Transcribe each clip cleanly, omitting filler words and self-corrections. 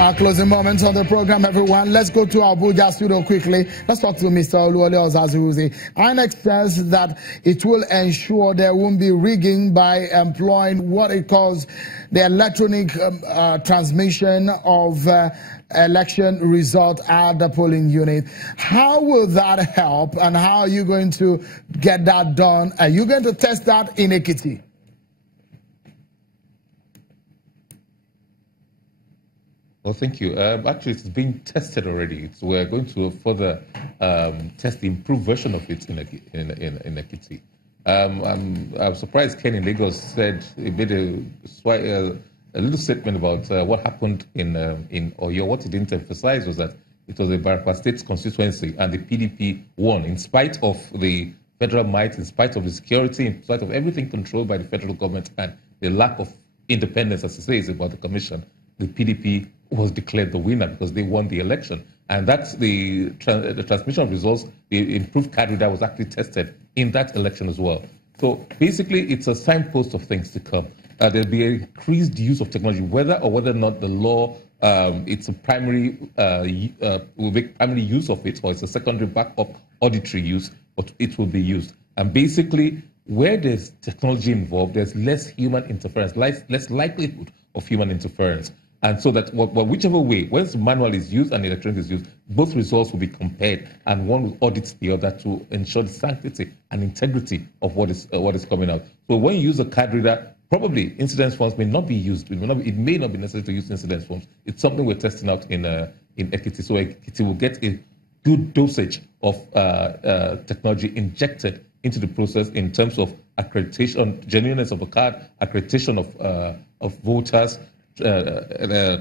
Our closing moments on the program, everyone. Let's go to our Abuja studio quickly. Let's talk to Mr. Oluwole Ozazuzi. INEC says that it will ensure there won't be rigging by employing what it calls the electronic transmission of election result at the polling unit. How will that help, and how are you going to get that done? Are you going to test that in Ekiti? Well, thank you. Actually, it's being tested already. We're going to further test the improved version of it in Ekiti. I'm surprised Ken in Lagos said, he made a little statement about what happened in Oyo. What he didn't emphasize was that it was a Barapa State constituency and the PDP won in spite of the federal might, in spite of the security, in spite of everything controlled by the federal government and the lack of independence, as he says, about the commission. The PDP was declared the winner because they won the election. And that's the transmission of results, the improved card reader was actually tested in that election as well. So basically, it's a signpost of things to come. There'll be an increased use of technology, whether or not the law, it's a primary, will make primary use of it, or it's a secondary backup auditory use, but it will be used. And basically, where there's technology involved, there's less human interference, less likelihood of human interference. And so that whichever way, whether the manual is used and electronic is used, both results will be compared, and one will audit the other to ensure the sanctity and integrity of what is coming out. So when you use a card reader, probably incidence forms may not be used. It may not be necessary to use incidence forms. It's something we're testing out in Ekiti. So Ekiti will get a good dosage of technology injected into the process in terms of accreditation, genuineness of a card, accreditation of voters,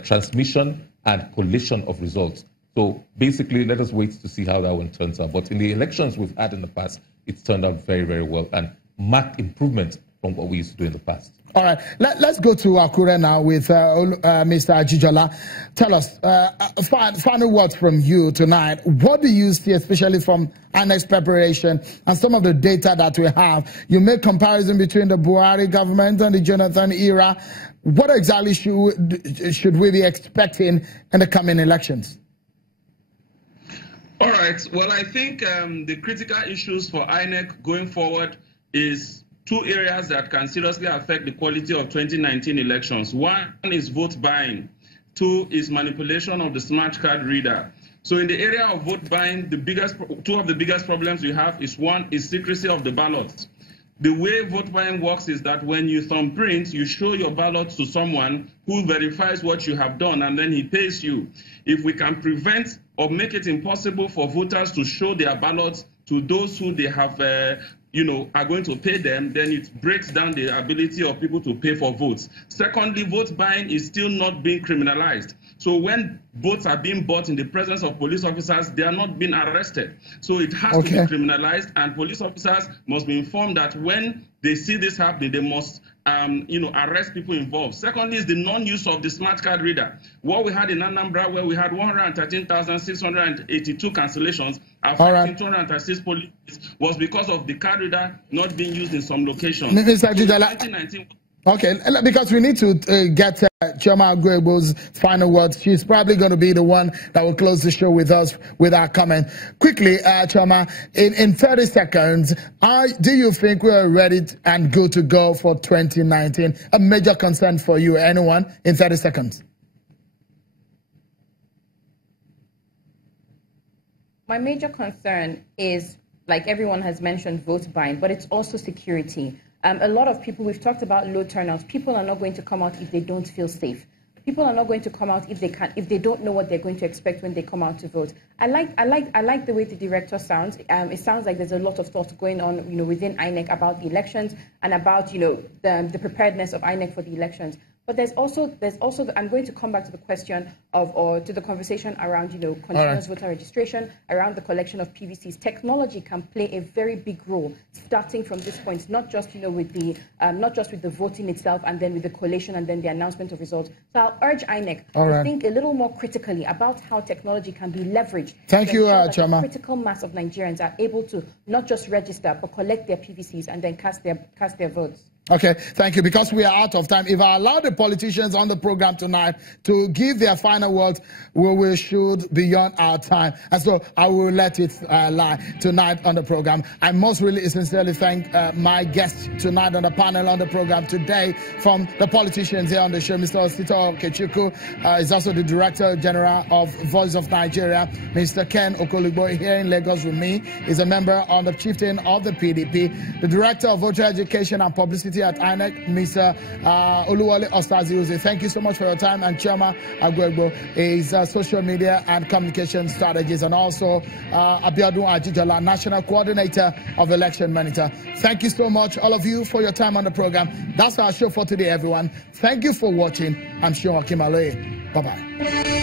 transmission and collation of results. So basically, let us wait to see how that one turns out. But in the elections we've had in the past, it's turned out very, very well and marked improvement from what we used to do in the past. All right, let's go to Akure now with Mr. Ajijola. Tell us, final words from you tonight. What do you see, especially from INEC's preparation and some of the data that we have? You make comparison between the Buhari government and the Jonathan era. What exactly should we be expecting in the coming elections? All right. Well, I think the critical issues for INEC going forward is two areas that can seriously affect the quality of 2019 elections. One is vote buying. Two is manipulation of the smart card reader. So in the area of vote buying, two of the biggest problems we have is one is secrecy of the ballots. The way vote buying works is that when you thumbprint, you show your ballot to someone who verifies what you have done, and then he pays you. If we can prevent or make it impossible for voters to show their ballots to those who they have are going to pay them, then it breaks down the ability of people to pay for votes. Secondly, vote buying is still not being criminalized. So when votes are being bought in the presence of police officers, they are not being arrested. So it has to be criminalized, and police officers must be informed that when they see this happening, they must arrest people involved. Secondly is the non-use of the smart card reader. What we had in Anambra, where we had 113,682 cancellations, affecting 236 police, was because of the card reader not being used in some locations. Mr. Ajijola, okay, because we need to get Chioma Agwebo's final words. She's probably going to be the one that will close the show with us with our comment. Quickly, Chioma, in 30 seconds, do you think we're ready and good to go for 2019? A major concern for you, anyone, in 30 seconds? My major concern is, like everyone has mentioned, vote buying, but it's also security. A lot of people, we've talked about low turnouts. People are not going to come out if they don't feel safe. People are not going to come out if they don't know what they're going to expect when they come out to vote. I like the way the director sounds. It sounds like there's a lot of thought going on, within INEC about the elections and about, the preparedness of INEC for the elections. But there's also, I'm going to come back to the question or to the conversation around, continuous voter registration, around the collection of PVCs. Technology can play a very big role, starting from this point, not just, with the voting itself, and then with the collation, and then the announcement of results. So I'll urge INEC to think a little more critically about how technology can be leveraged. Thank you, Chioma. The critical mass of Nigerians are able to not just register, but collect their PVCs and then cast their votes. Okay, thank you. Because we are out of time, if I allow the politicians on the program tonight to give their final words, we will shoot beyond our time. And so I will let it lie tonight on the program. I must really sincerely thank my guests tonight on the panel on the program today from the politicians here on the show. Mr. Osito Okechukwu is also the Director General of Voice of Nigeria. Mr. Ken Okoligbo here in Lagos with me is a member on the chieftain of the PDP. The Director of Voter Education and Publicity at INEC, Mr. Oluwole Osazi-Uze. Thank you so much for your time. And Chioma Agwegbo is social media and communication strategist, and also Abiodun Ajijola, National Coordinator of Election Monitor. Thank you so much, all of you, for your time on the program. That's our show for today, everyone. Thank you for watching. I'm Sean Akimaloye. Bye-bye.